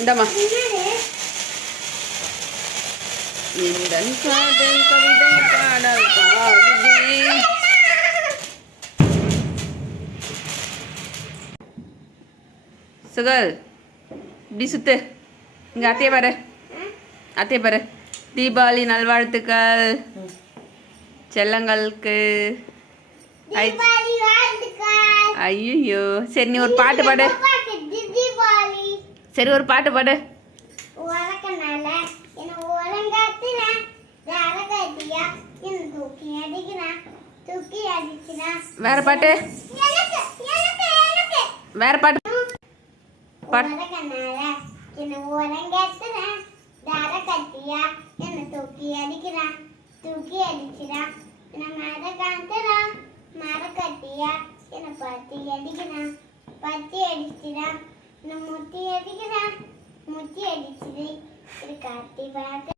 இந்தம்மா இந்த காதல் கவிதை பாடல் பாடுதே. சுகல் இப்படி சுத்து. இங்க அத்தைய பாரு, அத்தைய பாரு. தீபாவளி நல்வாழ்த்துக்கள் செல்லங்களுக்கு. ஐயோ சரி, நீ ஒரு பாட்டு பாடு. சரி ஒரு பாட்டு பாடு. வேற பாட்டு, வேற பாட்டு முத்தி அடிச்சுது காத்தி பார்க்க